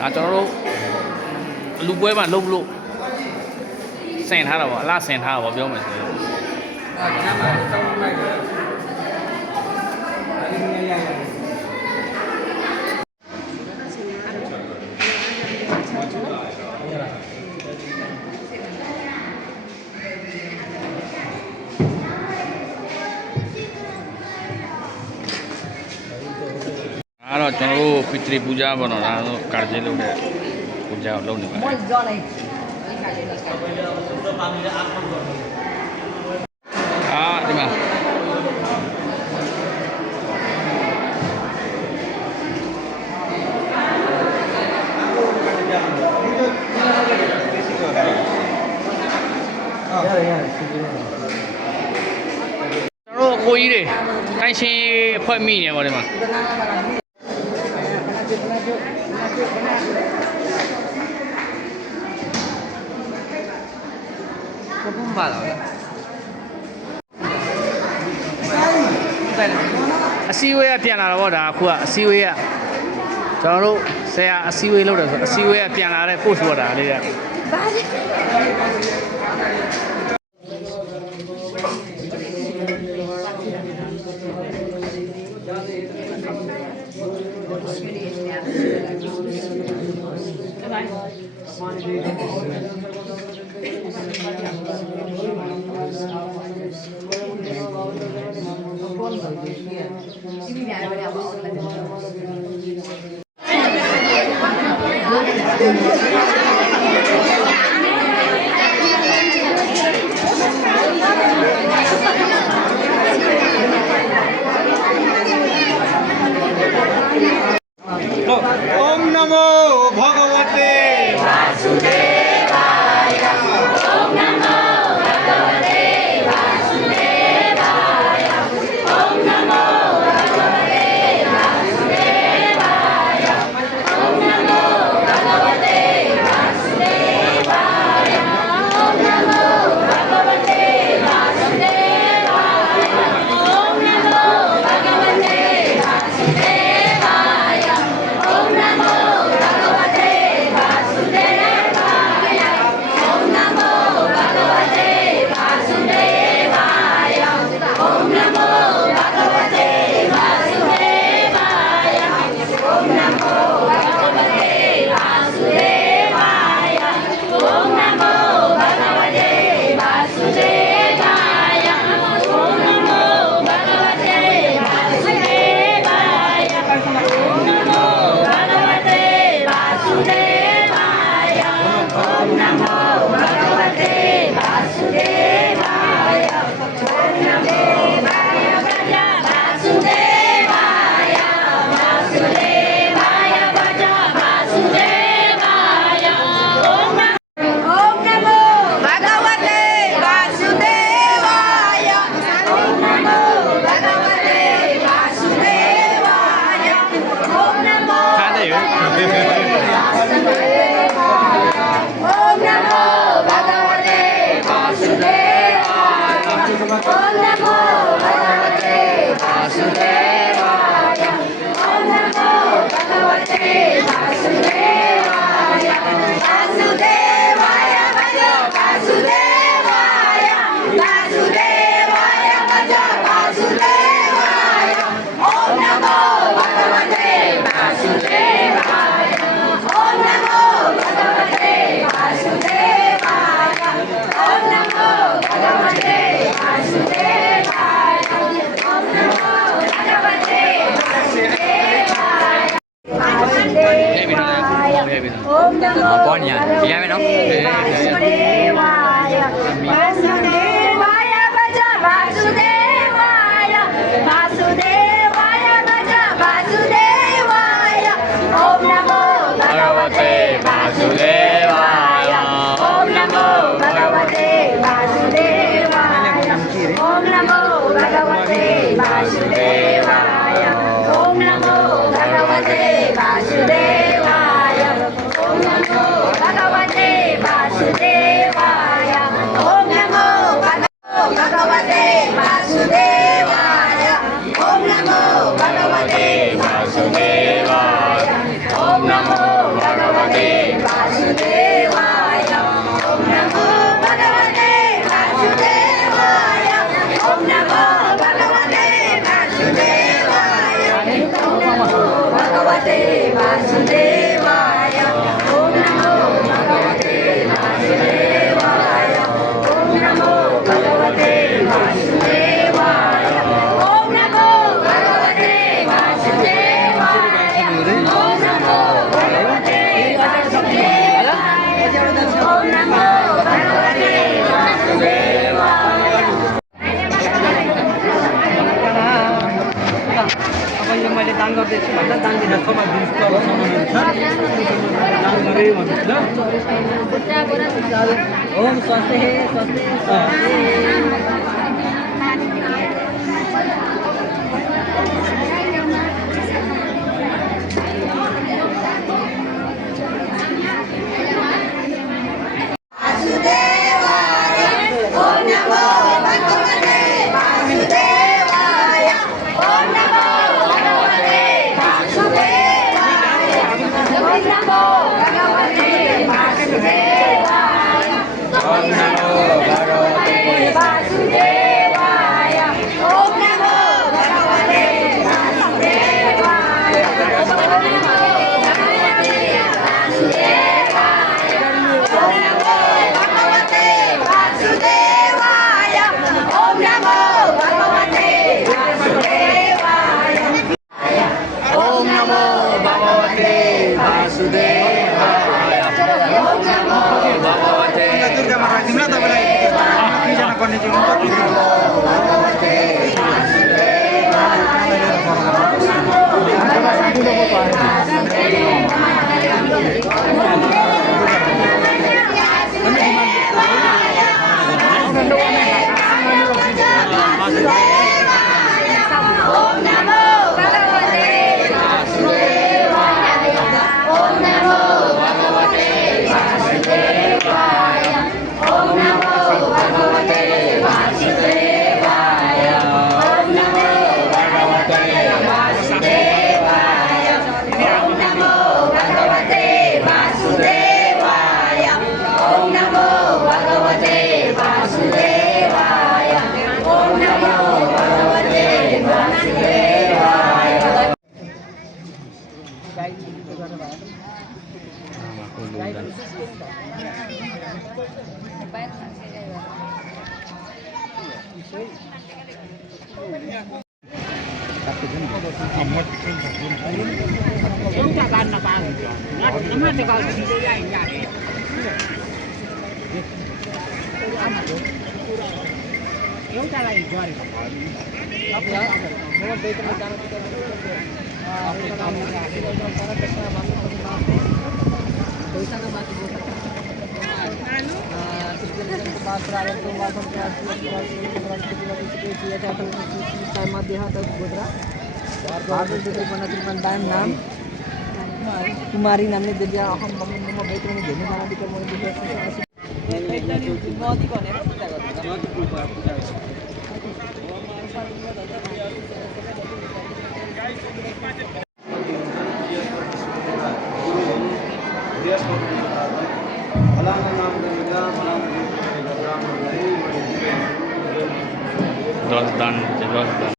Đó lúc bữa mà lúc sen thả đâu lá sen thả vào biểu mình đó cho nó Pitri puja vào nó card dây luôn đấy puja lâu nữa à đi mà nó coi đi cái xe phải mi này vào đây mà không phải rồi Siwe pian la lo da khu Siwe ကျွန်တော်တို့ဆရာအစည်းအဝေးလုပ်တယ်ဆိုအစည်းအဝေးကပြန်လာတဲ့ post ပေါ်တာလေးကओम नमो भगवते वासुदेवाय ओम नमो भगवते वासुदेवाय ओम नमो भगवते वासुदेवाय ओम नमो भगवते वासुदेवाय ओम नमो भगवते वासुदेवाय ओम नमो भगवते वासुदेवाय ओम नमो भगवते वासुदेवाय ओम नमो भगवते वासुदेवाय ओम नमो भगवते वासुदेवाय ओम नमो भगवते वासुदेवाय ओम नमो भगवते वासुदेवाय ओम नमो भगवते वासुदेवाय ओम नमो भगवते वासुदेवाय ओम नमो भगवते वासुदेवाय ओम नमो भगवते वासुदेवाय वासुदेवाय भज वासुदेवाय ओम नमो भगवते वासुदेवाय ओम नमो भगवते वासुदेवाय ओम नमो ओम नमो भगवते वासुदेवाय ओम नमो भगवते वासुदेवाय ओम नमो भगवते वासुदेवाय वासुदेवाय भज वासुदेवाय वासुदेवाय भज वासुदेवाय ओम नमो भगवते वासुदेवाय ओम नमो भगवते वासुदेवाय ओम नमो भगवते वासुदेवाय ओम नमो भगवते वासुदेवाय ओम नमो वासुदेवाय वासुदेवाय भज वासुदेवाय वासुदेवाय भज वासुदेवाय ओम नमो भगवते वासुदेवाय ओम नमो भगवते वासुदेवाय ओम नमो भगवते वासुदेवाय ओम नमो भगवते वासुदेवाय ओम नमो भगवते वासुदेवाय လေးမှာနော် ओम स्वस्ति स्वस्ति Om Namo Bhagavate Vasudevaya. Om Namo Bhagavate Durga Maharaj Simla Tabla Kijana Konne Ji Bhagavate कुमारी नामने जग्गा अहम मम्मी बैठने में घेर्ने वाला दिक्कत मोदी भनेर पूजा गर्छ